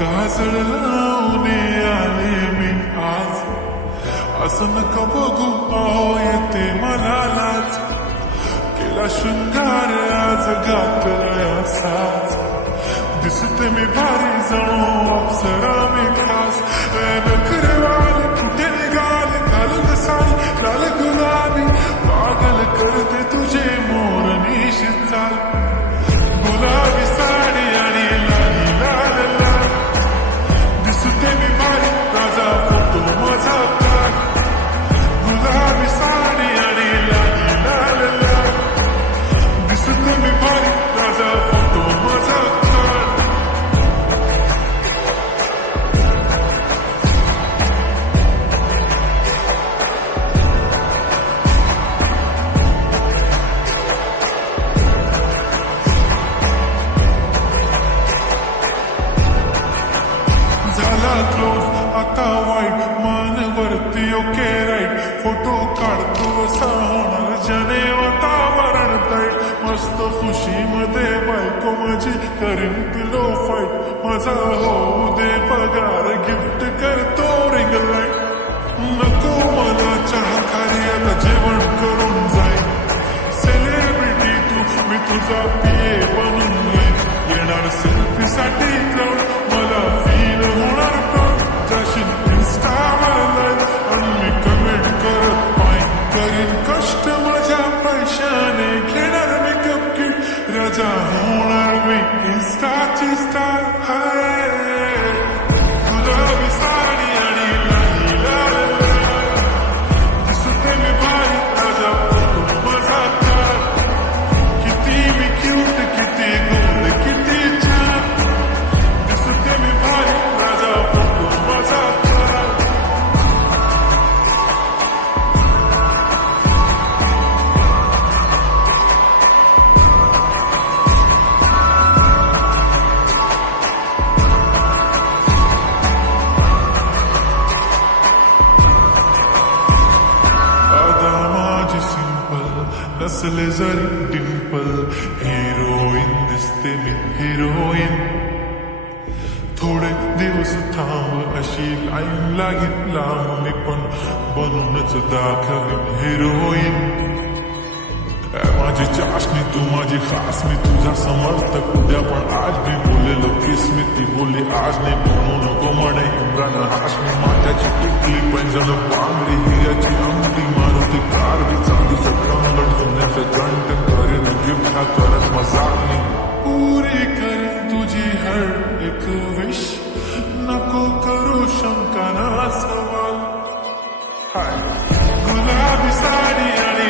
काजळ लावून आले मी आज, असं नका बघू अहो येते मला लाज, केला शृंगार आज घातलाय असाच, दिसते मी भारी जणू अप्सरा मी खास, नखरेवाले कुठे निघाले घालत साडी लाल गुलाबी, पागल करते तुझे मोर निशित चाल, गुलाबी साडी आणि लाली लाल लाल, दिसते मी भारी राजा फोटो माझा काढ, गुलाबी साडी आणि लाली लाल लाल, दिसते मी भारी राजा फोटो माझा काढ. झाला क्लोज आता वाईट मानवरती ओके राईट, फोटो काढतो असा होणार जने वातावरण ताईट, मस्त खुशीमध्ये बायको माझी करीन पिलो फाईट, माझा होऊ दे पगार गिफ्ट करतो रिंग लाईट, नको मला चहा खारी आता जेवण करून जाईल, सेलिब्रिटी तू मी तुझा पिये बनून जाईल, येणार सेल्फी साठी क्राऊड मला फील होणार प्राऊड, जाशील इन्स्टावर लाईव्ह आणि मी कमेंट करत पाईन, करीन कष्ट माझ्या पैशाने, घेणार मेकअप किट राजा होणार मी इन्स्टाची स्टार. हाय गुलाबी साडी आणि लाली लाल लाल, दिसते मी भारी राजा फोटो माझा काढ, किती मी क्यूट किती गोड किती छान, दिसते मी भारी राजा फोटो माझा काढ. अदा माझी सिंपल नसले जरी डिंपल, हिरोईन दिसते मी हिरोईन, थोडे दिवस थांब अशी लाईन लागेल लांब, मी पण बनूनच दाखवीन हिरोईन, माझी चाशनी तू माझी खास, मी तुझा समर्थक उद्या पण आज मी बोलेलो किस्मी, ती बोलली आज नाही म्हणू नको म्हणे इम्रान हाशमी, माझ्याची टिकली पैंजण बांगडी हिऱ्याची अंगठी, मारुती कार बी चांदीचं कंगण, सोन्याचं कंटन करीन गिफ्ट हा करत मजाकनी, पुरी करीन तुझी हर एक विश, नको करू शंका ना सवाल. हाय गुलाबी साडी आणि